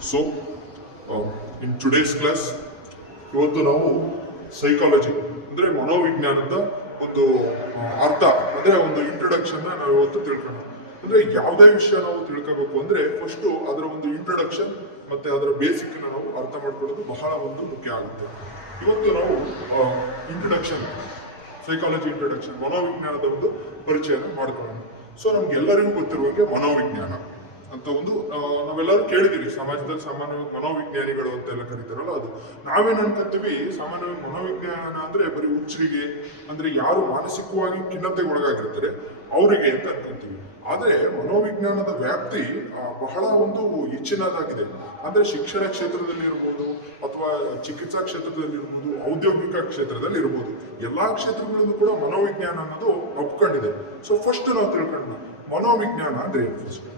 So, in today's class, ಇವತ್ತು ನಾವು psychology ಅಂದರೆ ಮನೋವಿಜ್ಞಾನದ ಒಂದು ಅರ್ಥ ಅಂದರೆ ಒಂದು ಇಂಟ್ರೊಡಕ್ಷನ್ ನಾವು ಇವತ್ತು ತಿಳ್ಕೊಳ್ಳೋಣ. ಅಂದರೆ ಯಾವುದೇ ವಿಷಯ ನಾವು ತಿಳ್ಕೋಬೇಕು ಅಂದರೆ ಫಸ್ಟು ಅದರ ಒಂದು ಇಂಟ್ರೊಡಕ್ಷನ್ ಮತ್ತು ಅದರ ಬೇಸಿಕ್ನ ನಾವು ಅರ್ಥ ಮಾಡ್ಕೊಳ್ಳೋದು ಬಹಳ ಒಂದು ಮುಖ್ಯ ಆಗುತ್ತೆ. ಇವತ್ತು ನಾವು ಇಂಟ್ರೊಡಕ್ಷನ್, ಸೈಕಾಲಜಿ ಇಂಟ್ರೊಡಕ್ಷನ್, ಮನೋವಿಜ್ಞಾನದ ಒಂದು ಪರಿಚಯನ ಮಾಡ್ಕೊಳ್ಳೋಣ. ಸೊ ನಮ್ಗೆಲ್ಲರಿಗೂ ಗೊತ್ತಿರುವಂಗೆ ಮನೋವಿಜ್ಞಾನ ಅಂತ ಒಂದು ನಾವೆಲ್ಲರೂ ಕೇಳಿದೀವಿ, ಸಮಾಜದಲ್ಲಿ ಸಾಮಾನ್ಯವಾಗಿ ಮನೋವಿಜ್ಞಾನಿಗಳು ಅಂತೆಲ್ಲ ಕರೀತಾರಲ್ಲ, ಅದು ನಾವೇನು ಅನ್ಕೊಂತೀವಿ ಸಾಮಾನ್ಯವಾಗಿ ಮನೋವಿಜ್ಞಾನ ಅಂದ್ರೆ ಬರೀ ಹುಚ್ಚರಿಗೆ, ಅಂದ್ರೆ ಯಾರು ಮಾನಸಿಕವಾಗಿ ಖಿನ್ನತೆಗೆ ಒಳಗಾಗಿರ್ತಾರೆ ಅವರಿಗೆ ಅಂತ ಅನ್ಕೊಂತೀವಿ. ಆದ್ರೆ ಮನೋವಿಜ್ಞಾನದ ವ್ಯಾಪ್ತಿ ಬಹಳ ಒಂದು ಹೆಚ್ಚಿನದಾಗಿದೆ. ಅಂದ್ರೆ ಶಿಕ್ಷಣ ಕ್ಷೇತ್ರದಲ್ಲಿ ಇರ್ಬೋದು, ಅಥವಾ ಚಿಕಿತ್ಸಾ ಕ್ಷೇತ್ರದಲ್ಲಿ ಇರ್ಬೋದು, ಔದ್ಯೋಗಿಕ ಕ್ಷೇತ್ರದಲ್ಲಿ ಇರ್ಬೋದು, ಎಲ್ಲಾ ಕ್ಷೇತ್ರಗಳಲ್ಲೂ ಕೂಡ ಮನೋವಿಜ್ಞಾನ ಅನ್ನೋದು ಒಪ್ಕೊಂಡಿದೆ. ಸೊ ಫಸ್ಟ್ ನಾವು ತಿಳ್ಕೊಂಡ ಮನೋವಿಜ್ಞಾನ ಅಂದ್ರೆ ಏನು ಫಸ್ಟ್.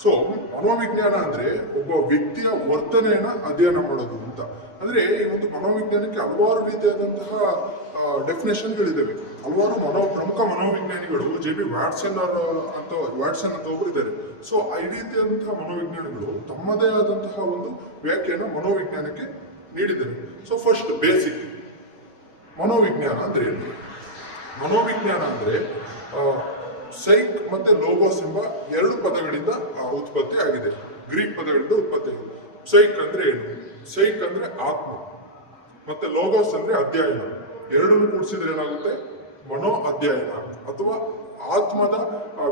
ಸೊ ಮನೋವಿಜ್ಞಾನ ಅಂದ್ರೆ ಒಬ್ಬ ವ್ಯಕ್ತಿಯ ವರ್ತನೆಯನ್ನ ಅಧ್ಯಯನ ಮಾಡೋದು ಅಂತ. ಅಂದ್ರೆ ಈ ಒಂದು ಮನೋವಿಜ್ಞಾನಕ್ಕೆ ಹಲವಾರು ರೀತಿಯಾದಂತಹ ಡೆಫಿನೇಷನ್ಗಳಿದ್ದಾವೆ. ಹಲವಾರು ಪ್ರಮುಖ ಮನೋವಿಜ್ಞಾನಿಗಳು JB ವ್ಯಾಟ್ಸನ್ ಅಂತ ಒಬ್ಬರು ಇದ್ದಾರೆ. ಸೊ ಈ ರೀತಿಯಾದಂತಹ ಮನೋವಿಜ್ಞಾನಿಗಳು ತಮ್ಮದೇ ಆದಂತಹ ಒಂದು ವ್ಯಾಖ್ಯಾನ ಮನೋವಿಜ್ಞಾನಕ್ಕೆ ನೀಡಿದ್ದಾರೆ. ಸೊ ಫಸ್ಟ್ ಬೇಸಿಕ್, ಮನೋವಿಜ್ಞಾನ ಅಂದ್ರೆ ಏನು? ಮನೋವಿಜ್ಞಾನ ಅಂದ್ರೆ ಸೈಕ್ ಮತ್ತೆ ಲೋಗೋಸ್ ಎಂಬ ಎರಡು ಪದಗಳಿಂದ ಉತ್ಪತ್ತಿ ಆಗಿದೆ, ಗ್ರೀಕ್ ಪದಗಳಿಂದ ಉತ್ಪತ್ತಿ ಆಗಿದೆ. ಸೈಕ್ ಅಂದ್ರೆ ಏನು? ಸೈಕ್ ಅಂದ್ರೆ ಆತ್ಮ, ಮತ್ತೆ ಲೋಗೋಸ್ ಅಂದ್ರೆ ಅಧ್ಯಯನ. ಎರಡನ್ನು ಕೂಡಿಸಿದ್ರೆ ಏನಾಗುತ್ತೆ? ಮನೋ ಅಧ್ಯಯನ ಅಥವಾ ಆತ್ಮದ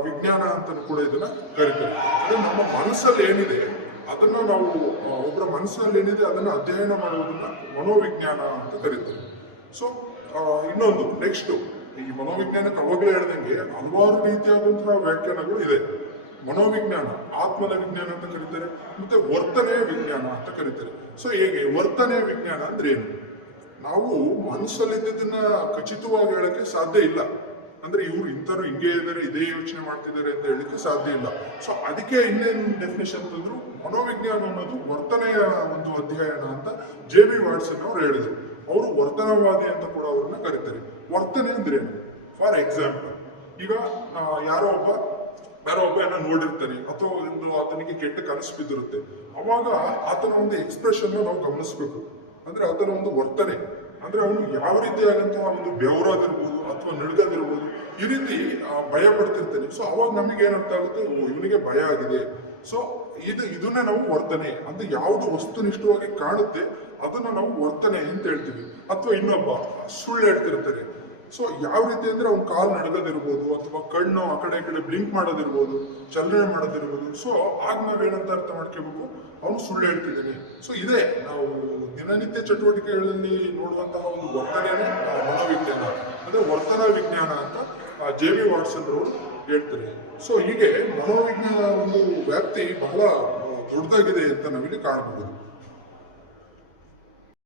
ವಿಜ್ಞಾನ ಅಂತ ಕೂಡ ಇದನ್ನ ಕರೀತಾರೆ. ಅಂದ್ರೆ ನಮ್ಮ ಮನಸ್ಸಲ್ಲಿ ಏನಿದೆ ಅದನ್ನ ನಾವು, ಒಬ್ಬರ ಮನಸ್ಸಲ್ಲಿ ಏನಿದೆ ಅದನ್ನ ಅಧ್ಯಯನ ಮಾಡುವುದನ್ನ ಮನೋವಿಜ್ಞಾನ ಅಂತ ಕರೀತಾರೆ. ಸೊ ಇನ್ನೊಂದು ನೆಕ್ಸ್ಟ್, ಈ ಮನೋವಿಜ್ಞಾನಕ್ಕೆ ಅವಾಗಲೇ ಹೇಳ್ದಂಗೆ ಹಲವಾರು ರೀತಿಯಾದಂತಹ ವ್ಯಾಖ್ಯಾನಗಳು ಇದೆ. ಮನೋವಿಜ್ಞಾನ ಆತ್ಮದ ವಿಜ್ಞಾನ ಅಂತ ಕರೀತಾರೆ, ಮತ್ತೆ ವರ್ತನೆಯ ವಿಜ್ಞಾನ ಅಂತ ಕರೀತಾರೆ. ಸೊ ಹೇಗೆ ವರ್ತನೆಯ ವಿಜ್ಞಾನ ಅಂದ್ರೆ ಏನು? ನಾವು ಮನಸ್ಸಲ್ಲಿದ್ದದನ್ನ ಖಚಿತವಾಗಿ ಹೇಳಕ್ಕೆ ಸಾಧ್ಯ ಇಲ್ಲ. ಅಂದ್ರೆ ಇವ್ರು ಇಂಥವ್ರು ಹಿಂಗೆ ಇದ್ದಾರೆ, ಇದೇ ಯೋಚನೆ ಮಾಡ್ತಿದ್ದಾರೆ ಅಂತ ಹೇಳಲಿಕ್ಕೆ ಸಾಧ್ಯ ಇಲ್ಲ. ಸೊ ಅದಕ್ಕೆ ಇನ್ನೇನು ಡೆಫಿನೇಷನ್ ಅಂತಂದ್ರು, ಮನೋವಿಜ್ಞಾನ ಅನ್ನೋದು ವರ್ತನೆಯ ಒಂದು ಅಧ್ಯಯನ ಅಂತ JB ವ್ಯಾಟ್ಸನ್ ಅವ್ರು ಹೇಳಿದ್ರು. ಅವರು ವರ್ತನವಾದಿ ಅಂತ ಕೂಡ ಅವ್ರನ್ನ ಕರೀತಾರೆ. ವರ್ತನೆ ಅಂದ್ರೆ ಏನು? ಫಾರ್ ಎಕ್ಸಾಂಪಲ್, ಈಗ ಯಾರೋ ಒಬ್ಬ ಏನೋ ನೋಡಿರ್ತಾನೆ, ಅಥವಾ ಒಂದು ಆತನಿಗೆ ಕೆಟ್ಟ ಕನಸು ಬಿದ್ದಿರುತ್ತೆ. ಅವಾಗ ಆತನ ಒಂದು ಎಕ್ಸ್ಪ್ರೆಷನ್ ನಾವು ಗಮನಿಸ್ಬೇಕು. ಅಂದ್ರೆ ಆತನ ಒಂದು ವರ್ತನೆ, ಅಂದ್ರೆ ಅವನು ಯಾವ ರೀತಿಯಾದಂತಹ ಒಂದು ಬೆವರಾದಿರ್ಬೋದು ಅಥವಾ ನಡುಗದಿರ್ಬೋದು, ಈ ರೀತಿ ಭಯ ಪಡ್ತಿರ್ತಾನೆ. ಸೊ ಅವಾಗ ನಮಗೆ ಏನರ್ಥ ಆಗುತ್ತೆ, ಇವನಿಗೆ ಭಯ ಆಗಿದೆ. ಸೊ ಇದನ್ನೇ ನಾವು ವರ್ತನೆ ಅಂದ್ರೆ ಯಾವುದು ವಸ್ತುನಿಷ್ಠವಾಗಿ ಕಾಣುತ್ತೆ ಅದನ್ನ ನಾವು ವರ್ತನೆ ಅಂತ ಹೇಳ್ತೀವಿ. ಅಥವಾ ಇನ್ನೊಬ್ಬ ಸುಳ್ಳು ಹೇಳ್ತಿರ್ತಾರೆ. ಸೊ ಯಾವ ರೀತಿ ಅಂದ್ರೆ ಅವ್ನ ಕಾಲು ನಡಗದಿರ್ಬೋದು, ಅಥವಾ ಕಣ್ಣು ಆ ಕಡೆ ಈ ಕಡೆ ಬ್ಲಿಂಕ್ ಮಾಡೋದಿರ್ಬೋದು, ಚಲನೆ ಮಾಡೋದಿರ್ಬೋದು. ಸೊ ಆಗ ನಾವೇನಂತ ಅರ್ಥ ಮಾಡ್ಕೋಬೇಕು, ಅವನು ಸುಳ್ಳು ಹೇಳ್ತಿದ್ದಾನೆ. ಸೊ ಇದೇ ನಾವು ದಿನನಿತ್ಯ ಚಟುವಟಿಕೆಗಳಲ್ಲಿ ನೋಡುವಂತಹ ಒಂದು ವರ್ತನೆನೇ ಮನೋವಿಜ್ಞಾನ, ಅಂದ್ರೆ ವರ್ತನಾ ವಿಜ್ಞಾನ ಅಂತ JB ವ್ಯಾಟ್ಸನ್ ಅವರು ಹೇಳ್ತಾರೆ. ಸೊ ಹೀಗೆ ಮನೋವಿಜ್ಞಾನ ಒಂದು ವ್ಯಾಪ್ತಿ ಬಹಳ ದೊಡ್ಡದಾಗಿದೆ ಅಂತ ನಾವಿಲ್ಲಿ ಕಾಣಬಹುದು.